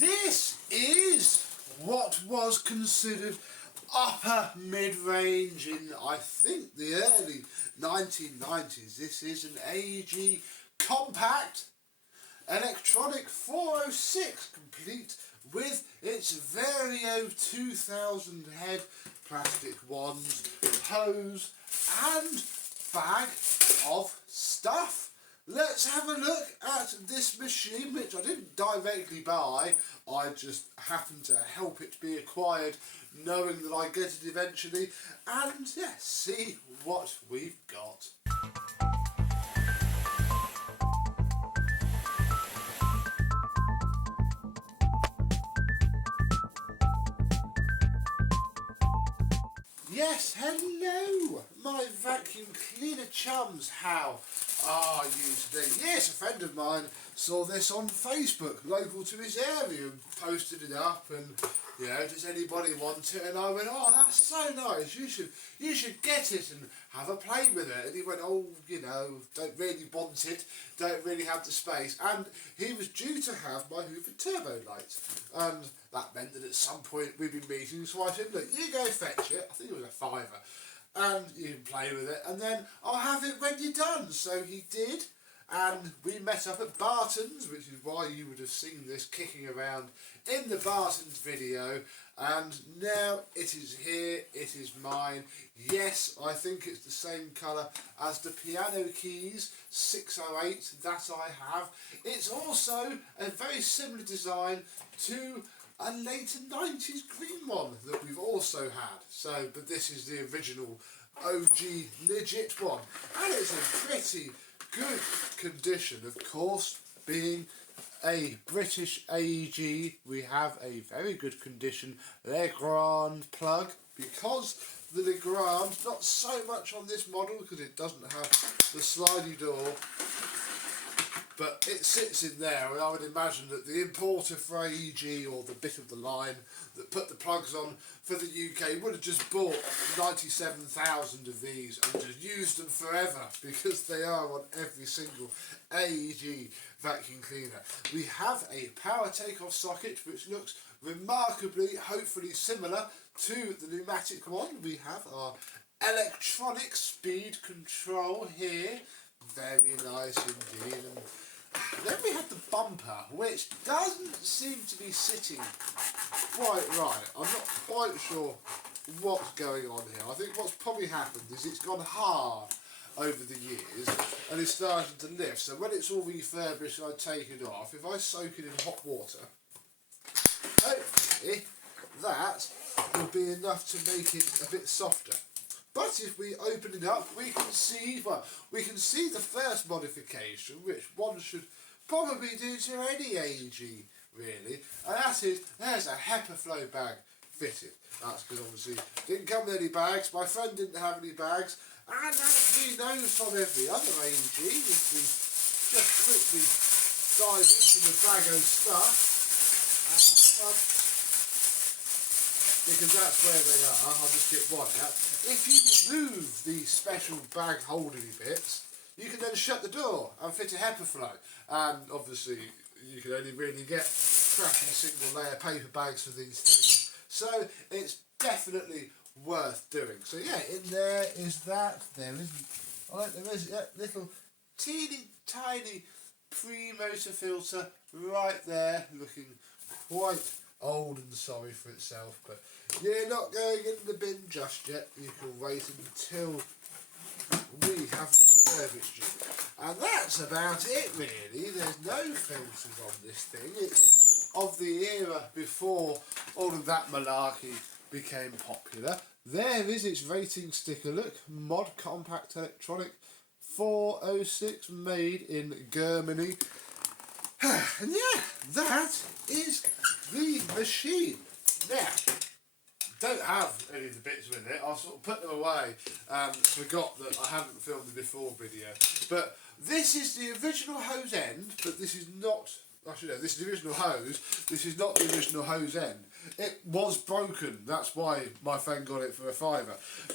This is what was considered upper mid-range in, I think, the early 1990s. This is an AEG Compact Electronic 406, complete with its Vario 2000 head, plastic wands, hose and bag of stuff. Let's have a look at this machine, which I didn't directly buy. I just happened to help it be acquired, knowing that I get it eventually, and yeah, see what we've got. Yes, hello, my vacuum cleaner chums. How are you today? Yes, a friend of mine saw this on Facebook, local to his area, and posted it up, and you know, does anybody want it? And I went, oh, that's so nice. You should get it and have a play with it. And he went, oh, you know, don't really want it, don't really have the space. And he was due to have my Hoover turbo lights, and that meant that at some point we'd be meeting. So I said, look, you go fetch it. I think it was a £5, and you can play with it, and then I'll have it when you're done. So he did, and we met up at Barton's, which is why you would have seen this kicking around in the Barton's video, and now it is here, it is mine. Yes, I think it's the same colour as the piano keys 608 that I have. It's also a very similar design to a later 90s green one that we've also had. So, but this is the original OG legit one, and it's in pretty good condition. Of course, being a British AEG, we have a very good condition Legrand plug, because the Legrand, not so much on this model because it doesn't have the slidey door, but it sits in there, and I would imagine that the importer for AEG, or the bit of the line that put the plugs on for the UK, would have just bought 97,000 of these and just used them forever, because they are on every single AEG vacuum cleaner. We have a power takeoff socket which looks remarkably, hopefully similar to the pneumatic one. We have our electronic speed control here, very nice indeed. And then we have the bumper, which doesn't seem to be sitting quite right. I'm not quite sure what's going on here. I think what's probably happened is it's gone hard over the years and it's starting to lift. So when it's all refurbished and I take it off, if I soak it in hot water, hopefully that will be enough to make it a bit softer. But if we open it up, we can see, well, we can see the first modification, which one should probably do to any AEG, really, and that is, there's a HEPA flow bag fitted. That's because obviously it didn't come with any bags, my friend didn't have any bags, and as we know from every other AEG, if we just quickly dive into the bag of stuff, because that's where they are, I'll just get one out. If you remove the special bag holding bits, you can then shut the door and fit a HEPA flow. And obviously you can only really get crappy single layer paper bags for these things. So it's definitely worth doing. So yeah, in there is that. There is a little teeny tiny pre-motor filter right there, looking quite old and sorry for itself, but you're not going in the bin just yet. You can wait until we have refurbished you. And that's about it really. There's no filters on this thing. It's of the era before all of that malarkey became popular. There is its rating sticker, look, Mod Compact Electronic 406, made in Germany. And yeah, that is the machine. Now, don't have any of the bits with it. I sort of put them away and forgot that I haven't filmed the before video. But this is the original hose end, but this is not, actually no, this is the original hose. This is not the original hose end. It was broken, that's why my friend got it for a £5.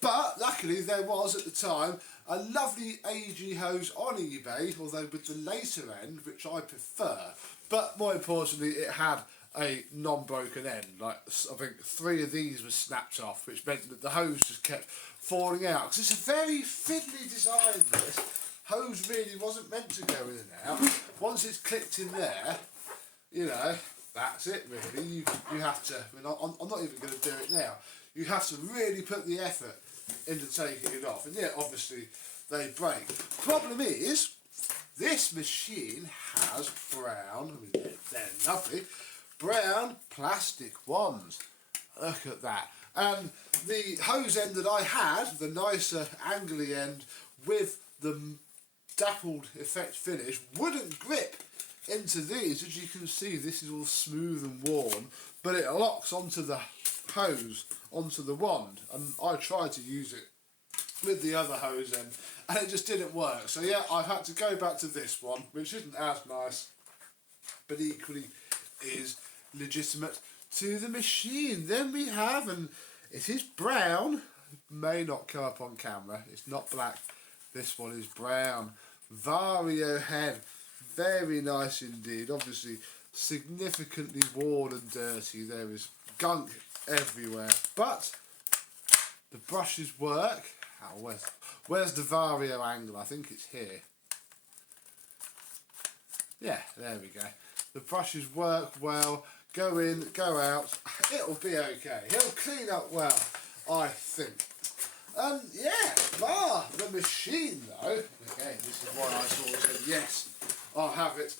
But luckily there was at the time a lovely AEG hose on eBay, although with the later end, which I prefer. But more importantly, it had a non-broken end. Like, I think 3 of these were snapped off, which meant that the hose just kept falling out. Because it's a very fiddly design, this. Hose really wasn't meant to go in and out. Once it's clicked in there, you know, that's it really. You have to, I mean, I'm not even going to do it now. You have to really put the effort into taking it off. And yeah, obviously they break. Problem is, this machine has brown, I mean, they're lovely, brown plastic ones. Look at that. And the hose end that I had, the nicer angly end with the dappled effect finish, wouldn't grip into these. As you can see, this is all smooth and worn, but it locks onto the hose, onto the wand, and I tried to use it with the other hose end and it just didn't work. So yeah, I've had to go back to this one, which isn't as nice but equally is legitimate to the machine. Then we have, and it is brown, it may not come up on camera, it's not black, this one is brown, Vario head, very nice indeed. Obviously significantly worn and dirty, there is gunk everywhere, but the brushes work. Oh, where's the Vario angle? I think it's here. Yeah, there we go. The brushes work well, go in, go out, it'll be okay. He'll clean up well, I think. Yeah, the machine though, again, this is why I sort of said yes, I'll have it.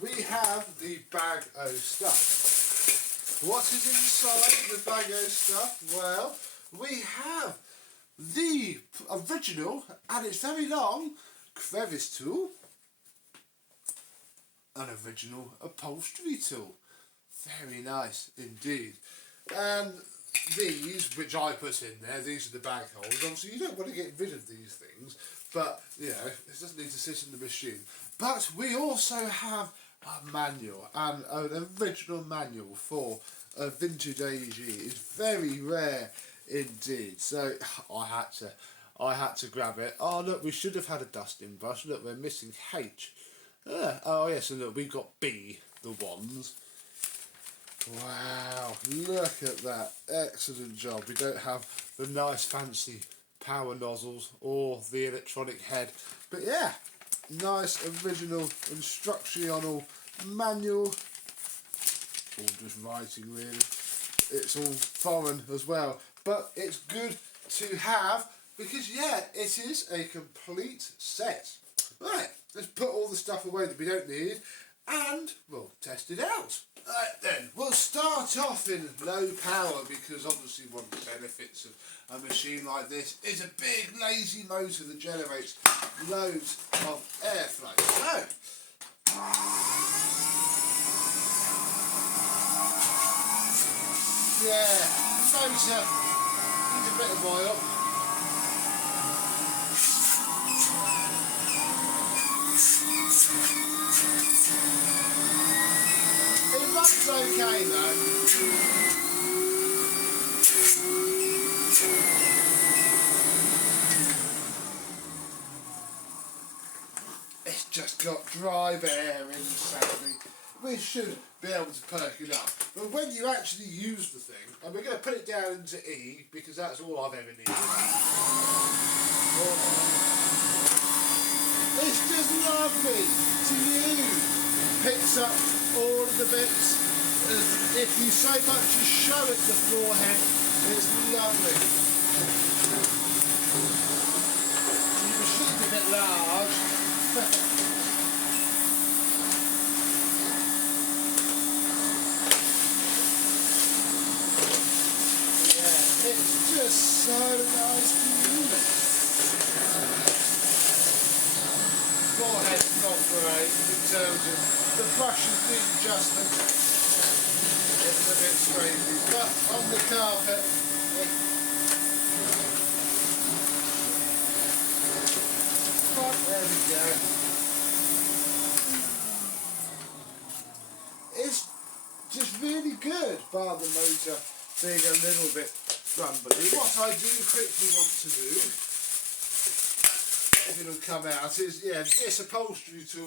We have the bag o' stuff. What is inside the bag o' stuff? Well, we have the original, and it's very long, crevice tool, an original upholstery tool. Very nice indeed. And these, which I put in there, these are the bag holes. Obviously you don't want to get rid of these things, but you know, it doesn't need to sit in the machine. But we also have a manual, and an original manual for a vintage AEG. It's very rare indeed, so I had to grab it. Oh look, we should have had a dusting brush. Look, we're missing H. Oh yes, and look, we've got B, the ones. Wow, look at that, excellent job. We don't have the nice fancy power nozzles or the electronic head, but yeah, nice original instructional manual. All just writing really, it's all foreign as well, but it's good to have because yeah, it is a complete set. Right, let's put all the stuff away that we don't need and we'll test it out. Right then, we'll start off in low power because obviously one of the benefits of a machine like this is a big lazy motor that generates loads of airflow. So, yeah, motor needs a bit of oil. It runs okay though. It's just got dry bearings, sadly. We should be able to perk it up. But when you actually use the thing, and we're going to put it down into E because that's all I've ever needed. It's just lovely to use. Picks up all of the bits. If you so much as show it the forehead, it's lovely. The machine's a bit large. Yeah, it's just so nice to use. Forehead's not great in terms of the brushes need adjustment. It's a bit straighty, but on the carpet, but there we go. It's just really good, bar the motor being a little bit rumbly. What I do quickly want to do, if it'll come out, is yeah, this upholstery tool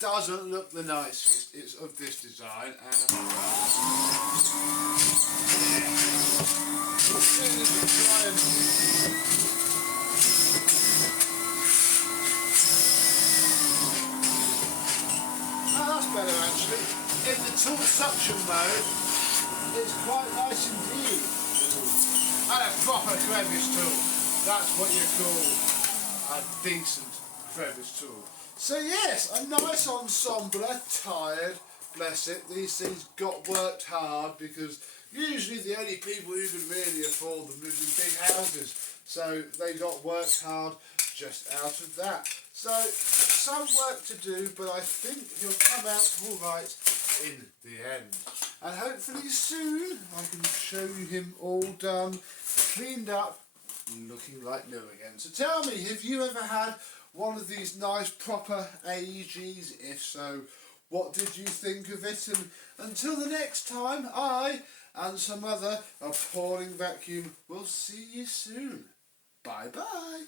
doesn't look the nicest. It's of this design, and full suction mode, it's quite nice indeed. And a proper crevice tool. That's what you call a decent crevice tool. So yes, a nice ensemble, tired, bless it. These things got worked hard because usually the only people who can really afford them live in big houses. So they got worked hard just out of that. So some work to do, but I think he'll come out all right in the end. And hopefully soon I can show you him all done, cleaned up, looking like new again. So tell me, have you ever had one of these nice proper AEGs? If so, what did you think of it? And until the next time, I and some other appalling vacuum will see you soon. Bye bye.